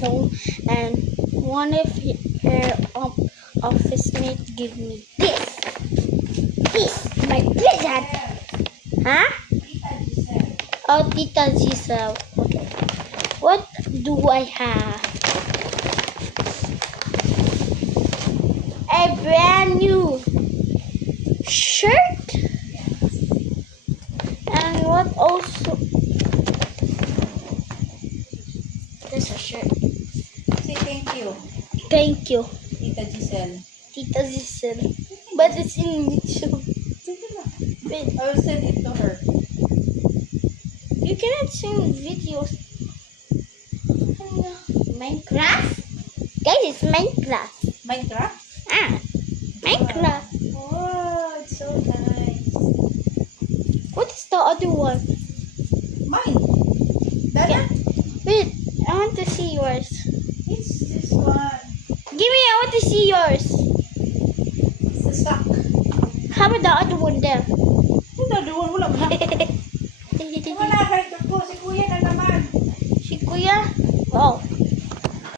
phone, and one of her office mates give me this. This, my present. Huh? Oh, Tita Giselle. Okay. What do I have? A brand new shirt. And what also? There's a shirt. Say thank you, Thank you, Tita Giselle. Tita Giselle. But it's in YouTube. Sige na. Wait, I will send it to her. you cannot send videos. Minecraft? Guys, it's Minecraft. Minecraft? Ah, Minecraft. Oh, it's so nice. What is the other one? Mine. Dana? Wait, I want to see yours. It's this one. Give me, I want to see yours. It's the sock. How about the other one there? Yung other one, wala mo na. Wala, kahit ko. Si Kuya na naman. Si Kuya? Oh,